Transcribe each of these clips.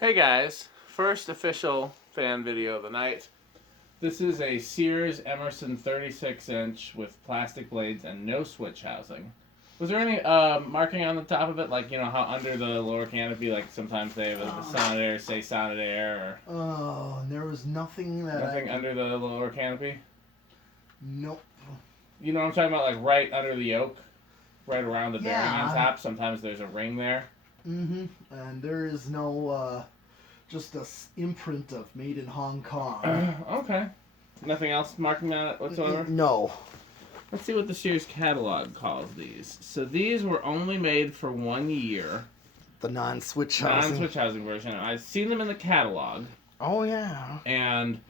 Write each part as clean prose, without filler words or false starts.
Hey guys, first official fan video of the night. This is a Sears Emerson 36-inch with plastic blades and no switch housing. Was there any marking on the top of it, like how under the lower canopy, like sometimes they have the Sonidair, say Sonidair, or Oh, and there was nothing that nothing under the lower canopy? Nope. You know what I'm talking about, like right under the yoke, right around the bearing Yeah. on top. Sometimes there's a ring there. Mm-hmm. And there is no, just a imprint of made in Hong Kong. Okay. Nothing else marking on it whatsoever? No. Let's see what the Sears catalog calls these. So these were only made for 1 year. The non-switch housing. Non-switch housing version. I've seen them in the catalog. Oh, yeah. And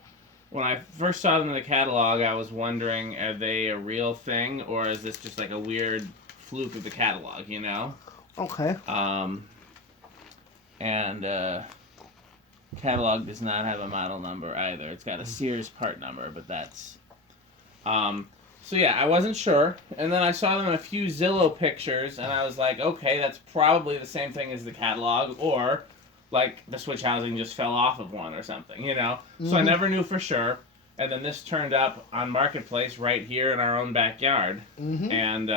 when I first saw them in the catalog, I was wondering, are they a real thing? Or is this just like a weird fluke of the catalog, you know? Okay. Catalog does not have a model number either. It's got a Sears part number, but that's... So yeah, I wasn't sure, and then I saw them in a few Zillow pictures, and I was like, okay, that's probably the same thing as the catalog, or like the switch housing just fell off of one or something, you know? So I never knew for sure, and then this turned up on Marketplace right here in our own backyard, and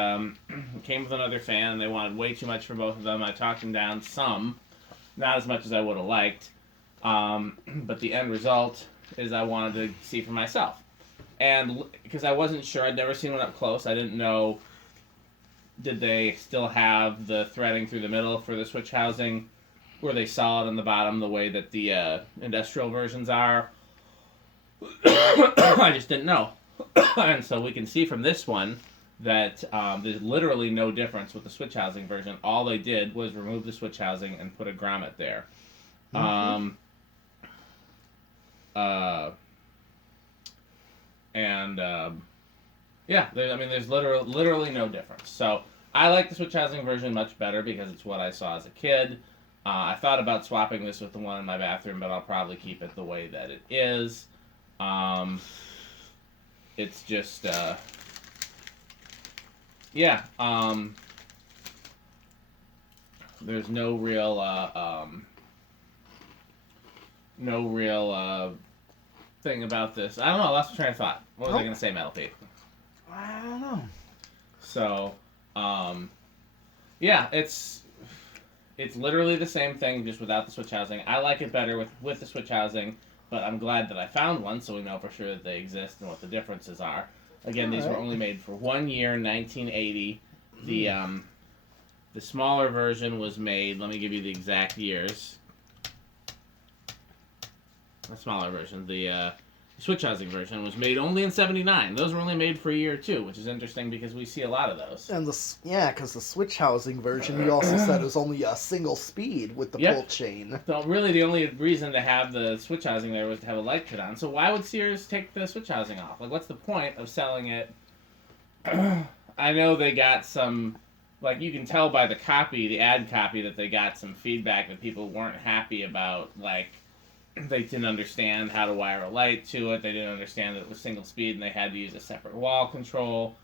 came with another fan. They wanted way too much for both of them. I talked them down some, not as much as I would have liked, but the end result is I wanted to see for myself. And because I wasn't sure, I'd never seen one up close. I didn't know, did they still have the threading through the middle for the switch housing? Were they solid on the bottom the way that the industrial versions are? I just didn't know. And so we can see from this one that there's literally no difference with the switch housing version. All they did was remove the switch housing and put a grommet there. There's literally no difference. So I like the switch housing version much better because it's what I saw as a kid. I thought about swapping this with the one in my bathroom, but I'll probably keep it the way that it is. It's just, there's no real thing about this. I don't know. I lost my train of thought. What was I going to say, Metal Pete? I don't know. So, it's literally the same thing, just without the switch housing. I like it better with the switch housing, but I'm glad that I found one, so we know for sure that they exist and what the differences are. Again, these were only made for 1 year, 1980. The smaller version was made. Let me give you the exact years. The smaller version, the switch housing version, was made only in 79. Those were only made for a year too, which is interesting because we see a lot of those. And because the switch housing version, you also said it was only a single speed with the pull chain. So really the only reason to have the switch housing there was to have a light kit on. So why would Sears take the switch housing off? Like, what's the point of selling it? I know they got some, like, you can tell by the copy, the ad copy, that they got some feedback that people weren't happy about, like, they didn't understand how to wire a light to it. They didn't understand that it was single speed and they had to use a separate wall control.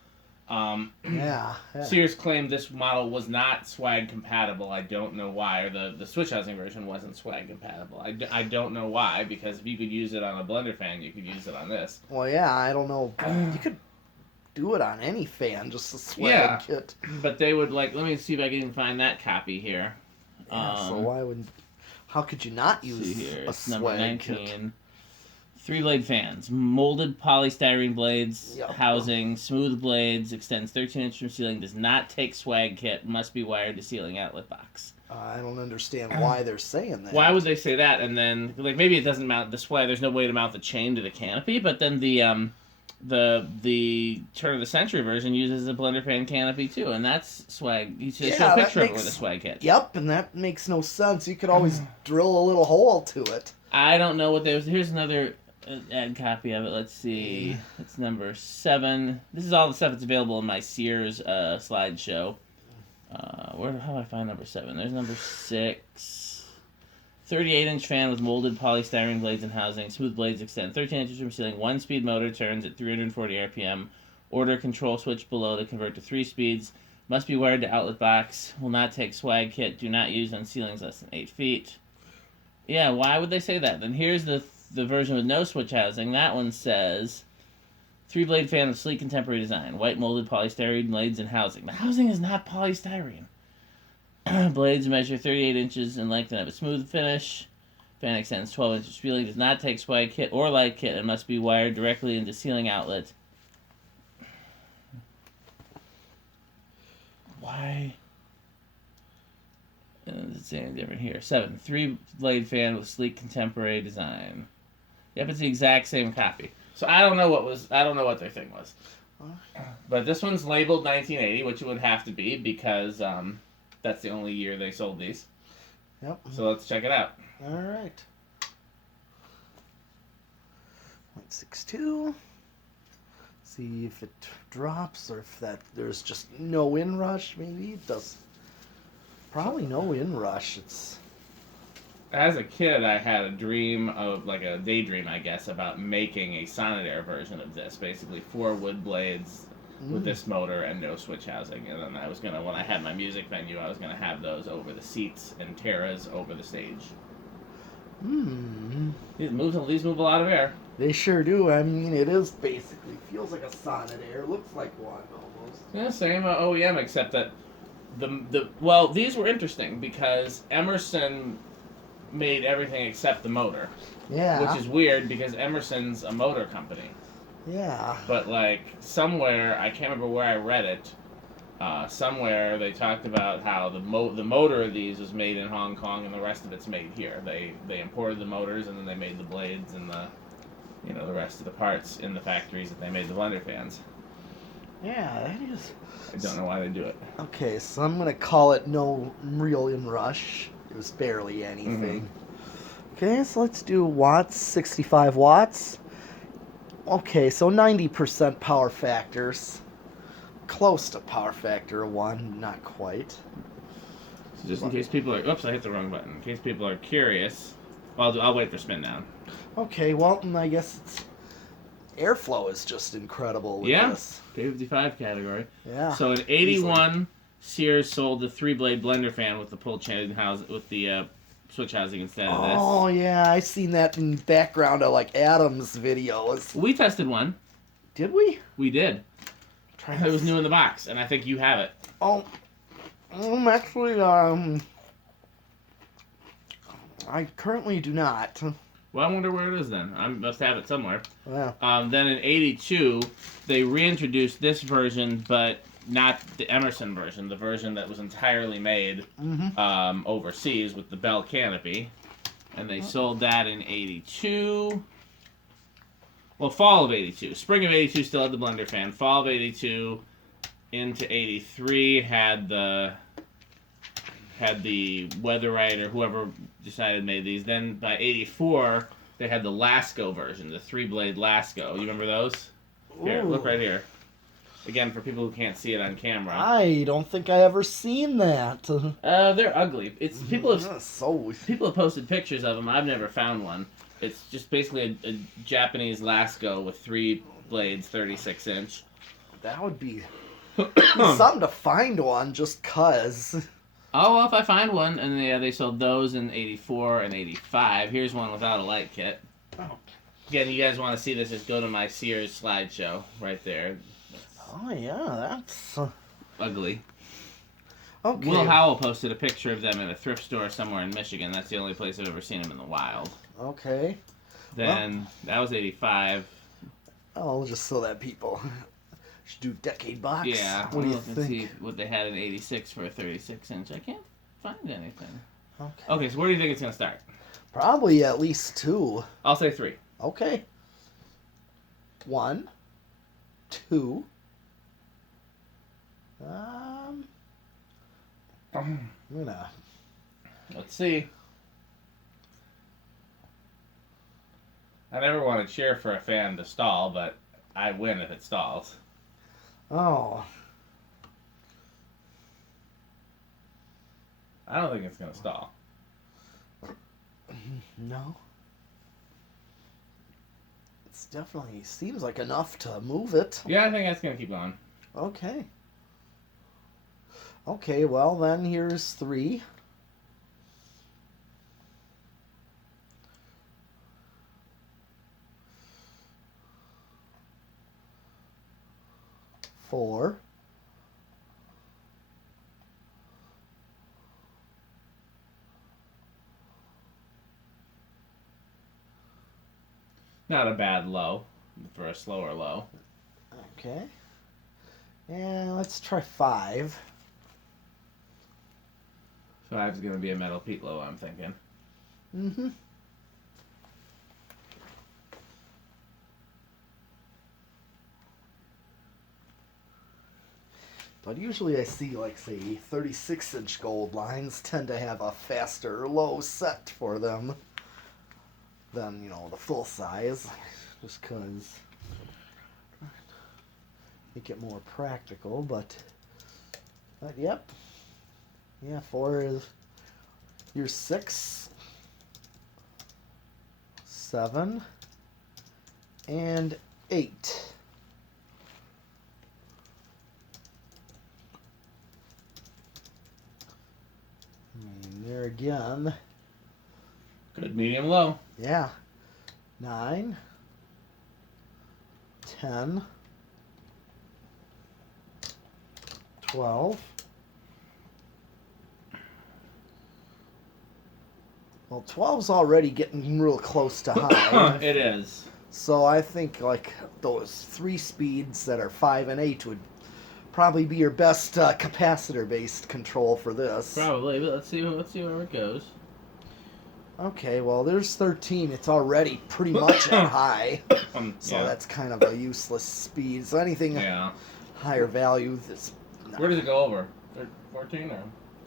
Sears claimed this model was not swag compatible. I don't know why. Or the switch housing version wasn't swag compatible. I don't know why, because if you could use it on a blender fan, you could use it on this. Well, yeah, I don't know. You could do it on any fan, just a swag kit. But they would, like, let me see if I can find that copy here. So how could you not use a swag kit? 3-blade fans, molded polystyrene blades, housing, smooth blades, extends 13 inches from ceiling, does not take swag kit, must be wired to ceiling outlet box. I don't understand why they're saying that. Why would they say that? And then, like, maybe it doesn't mount the swag. There's no way to mount the chain to the canopy, but then the turn of the century version uses a blender fan canopy too, and that's swag. You should show a picture of it with a swag kit. Yep, and that makes no sense. You could always drill a little hole to it. I don't know what there was. Here's another ad copy of it. Let's see. It's number 7. This is all the stuff that's available in my Sears slideshow. How do I find number 7? There's number 6. 38-inch fan with molded polystyrene blades and housing. Smooth blades extend 13 inches from ceiling. 1-speed motor turns at 340 RPM. Order control switch below to convert to 3 speeds. Must be wired to outlet box. Will not take swag kit. Do not use on ceilings less than 8 feet. Yeah, why would they say that? Then here's the version with no switch housing. That one says 3-blade fan with sleek contemporary design. White molded polystyrene blades and housing. The housing is not polystyrene. Blades measure 38 inches in length and have a smooth finish. Fan extends 12 inches. Spooling does not take swag kit or light kit and must be wired directly into ceiling outlet. Why? It's anything different here. 7. 3-blade fan with sleek contemporary design. Yep, it's the exact same copy. So I don't know what their thing was. But this one's labeled 1980, which it would have to be because that's the only year they sold these. Yep. So let's check it out. All right. 0.62. See if it drops or if there's just no inrush. Maybe it does. Probably no inrush. It's. As a kid, I had a dream of, like a daydream, I guess, about making a Sonair version of this. Basically, 4 wood blades with this motor and no switch housing. And then I was gonna, when I had my music venue, I was gonna have those over the seats and Terras over the stage. These move a lot of air. They sure do. I mean, it is basically feels like a Sonair. Looks like one almost. Yeah, same OEM, except that well, these were interesting because Emerson made everything except the motor. Yeah. Which is weird because Emerson's a motor company. Yeah. But like somewhere, I can't remember where I read it. Somewhere they talked about how the motor of these was made in Hong Kong and the rest of it's made here. They imported the motors and then they made the blades and the rest of the parts in the factories that they made the blender fans. Yeah, that is. I don't know why they do it. Okay, so I'm gonna call it no real inrush. It was barely anything. Okay, so let's do watts, 65 watts. Okay, so 90% power factors. Close to power factor of 1, not quite. So just in case people are... Oops, I hit the wrong button. In case people are curious, well, I'll wait for spin down. Okay, well, I guess it's... Airflow is just incredible with this. K55 category. Yeah. So in 81, Sears sold the 3-blade blender fan with the pull chain house with the switch housing instead of this. Oh yeah, I seen that in the background of like Adam's videos. We tested one. Did we? We did. It was new in the box, and I think you have it. Oh, actually, I currently do not. Well, I wonder where it is then. I must have it somewhere. Yeah. Then in 82, they reintroduced this version, but not the Emerson version, the version that was entirely made overseas with the bell canopy. And they sold that in 82. Well, fall of 82. Spring of 82 still had the blender fan. Fall of 82 into 83 had the Weatherite or whoever decided made these. Then by 84, they had the Lasco version, the 3-blade Lasco. You remember those? Here, look right here. Again, for people who can't see it on camera. I don't think I ever seen that. They're ugly. It's people have posted pictures of them. I've never found one. It's just basically a Japanese Lasco with 3 blades, 36-inch. That would be something to find one, just 'cause. Oh, well, if I find one, and they sold those in 84 and 85. Here's one without a light kit. Oh. Again, you guys want to see this, just go to my Sears slideshow right there. Oh, yeah, that's... ugly. Okay. Will Howell posted a picture of them at a thrift store somewhere in Michigan. That's the only place I've ever seen them in the wild. Okay. Then, that was 85. Oh, just so that people should do decade box. Yeah, what do you look and think? see what they had in 86 for a 36-inch. I can't find anything. Okay. Okay, so where do you think it's going to start? Probably at least 2. I'll say 3. Okay. 1, 2. I'm gonna... Let's see. I never want to cheer for a fan to stall, but I win if it stalls. Oh. I don't think it's going to stall. No. It's definitely seems like enough to move it. Yeah, I think that's going to keep going. Okay. Okay, well then here's 3. 4. Not a bad low for a slower low. Okay. And let's try 5. 5's going to be a metal peat low, I'm thinking. Mm-hmm. But usually I see, like, say, 36-inch gold lines tend to have a faster low set for them than, you know, the full size. Just because make it more practical, but yep. Yeah, 4 is your 6, 7, and 8. And there again. Good medium low. Yeah. 9, 10, 12. Well, 12's already getting real close to high. It is. So I think like those 3 speeds that are 5 and 8 would probably be your best capacitor-based control for this. Probably, but let's see where it goes. Okay, well there's 13. It's already pretty much at high, so yeah. that's kind of a useless speed. So anything higher value, this. No. Where does it go over? 14 or?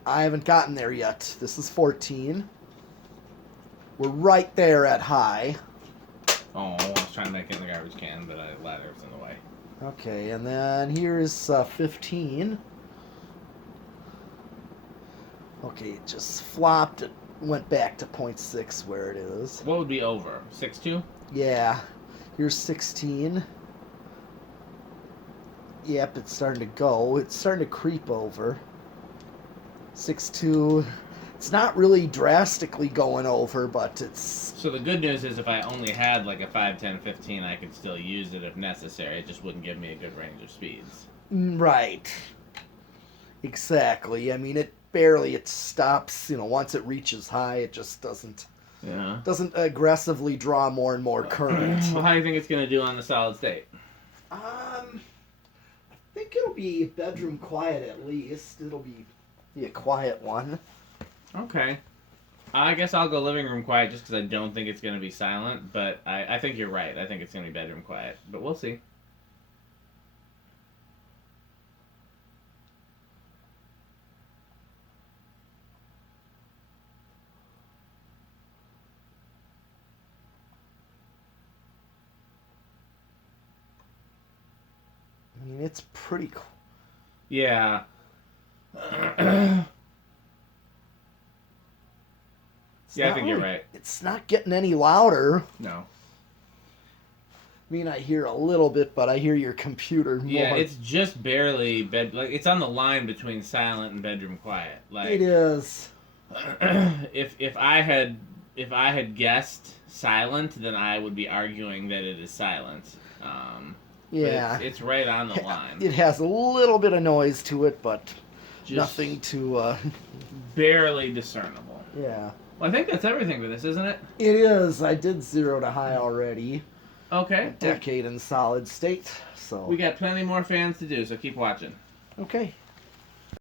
I haven't gotten there yet. This is 14. We're right there at high. Oh, I was trying to make it in the garbage can, but ladder's in the way. Okay, and then here is 15. Okay, it just flopped. It went back to 0.6 where it is. What would be over? 6.2? Yeah. Here's 16. Yep, it's starting to go. It's starting to creep over. 6.2. It's not really drastically going over, but it's... So the good news is if I only had like a 5, 10, 15, I could still use it if necessary. It just wouldn't give me a good range of speeds. Right. Exactly. I mean, it stops, you know, once it reaches high, it just doesn't aggressively draw more and more current. Well, how do you think it's going to do on the solid state? I think it'll be bedroom quiet at least. It'll be a quiet one. Okay. I guess I'll go living room quiet just because I don't think it's going to be silent, but I think you're right. I think it's going to be bedroom quiet, but we'll see. I mean, it's pretty cool. Yeah. I think you're right. It's not getting any louder. No. I mean, I hear a little bit, but I hear your computer more. Yeah, it's just barely it's on the line between silent and bedroom quiet. Like it is. if I had guessed silent, then I would be arguing that it is silent. Yeah, it's right on the line. It has a little bit of noise to it, but just nothing to barely discernible. Yeah. Well, I think that's everything for this, isn't it? It is. I did 0 to high already. Okay. A decade in solid state. So we got plenty more fans to do, so keep watching. Okay.